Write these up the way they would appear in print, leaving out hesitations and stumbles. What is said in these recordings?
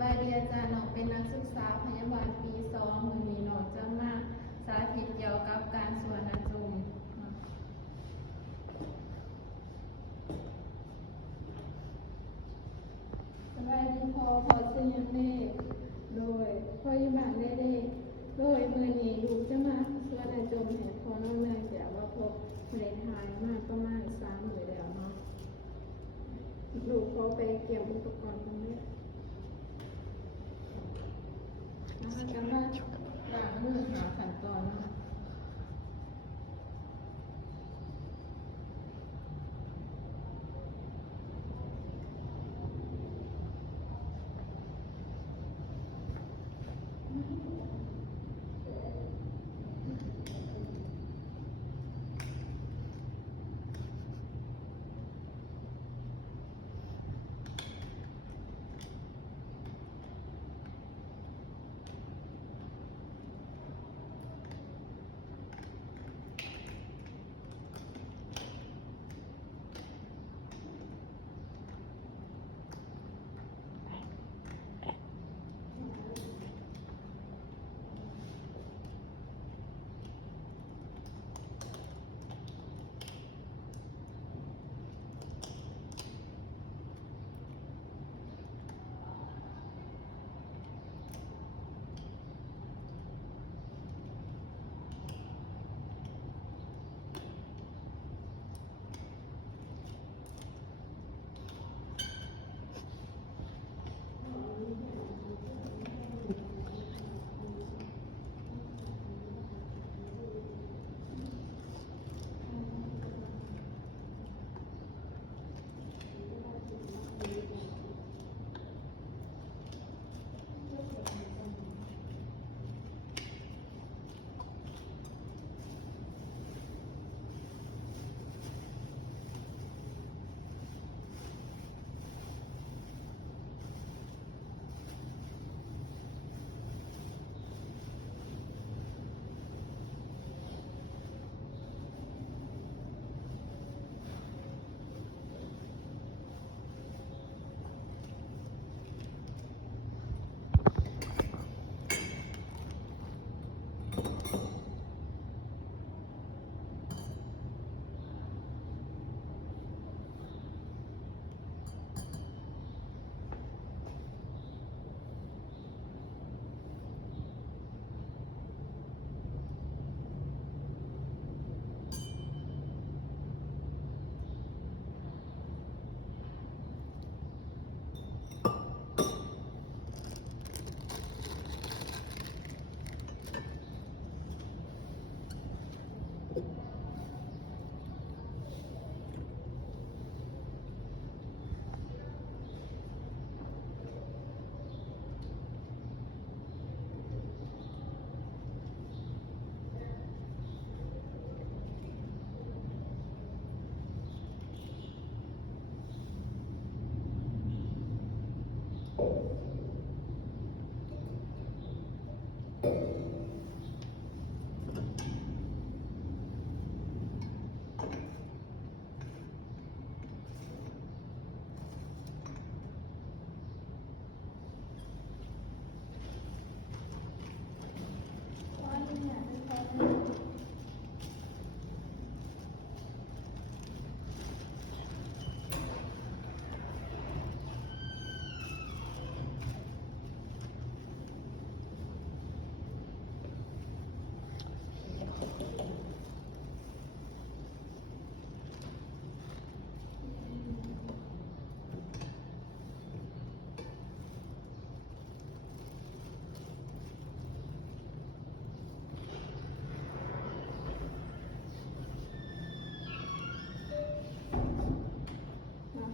บายดีอาจารย์น้องเป็นนักศึกษาพยาบาลปี2มื้อนี้น้องจะมาสาธิตเกี่ยวกับการสวนจุมสบายดีพอซึ่งยังได้โดยพยาบาลได้โดยมื้อนี้ลูกจะมาสวนจุมให้พอน้องเนยเกี่ยวว่าพบเมล็ดทายมาประมาณ3มื้อแล้วเนาะลูกเขาไปเกี่ยวอุปกรณ์ตรงนี้นะคะจะมาล้างมือหาขั้นตอนนะคะ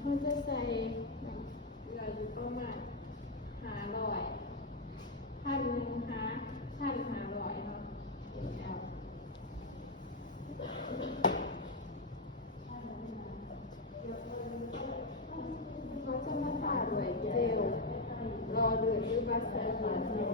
มันจะใส่เหลืออยู่ประมาณ5001,500เนาะเขาจะมาทาด้วยเจลรอเดือดหรือว่าใส่ฝาเจล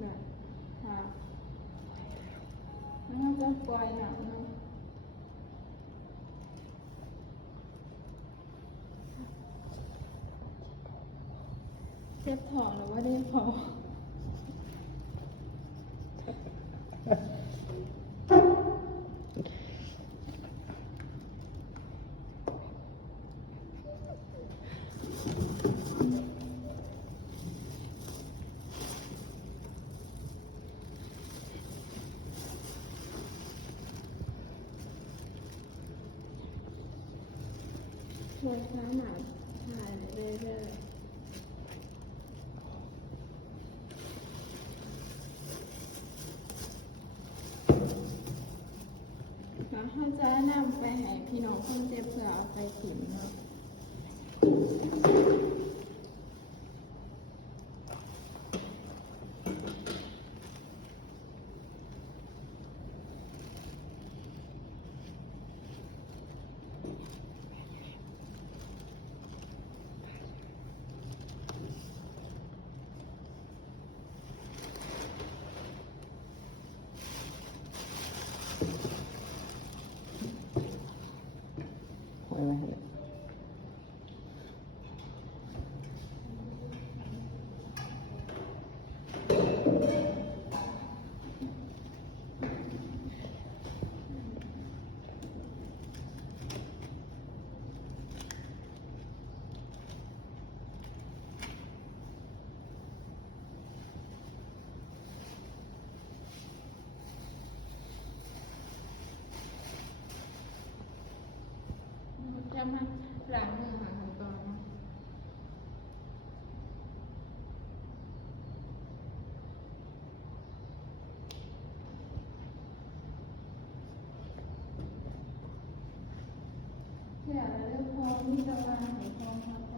แบบค่ะแล้วมันจะปล่อยหนังเนาะเจ็บท้องหรือว่าได้พอช่วยสามารถถ่ายได้เรื่อยๆแล้วเขาจะนำไปให้พี่น้องคนเจ็บเพื่อเอาไปถิ่มเนาะไว้ไว้ให้จะมาล้างมือหาของตอนเนาะเพื่อแล้วพอมีกำลังของพอครับ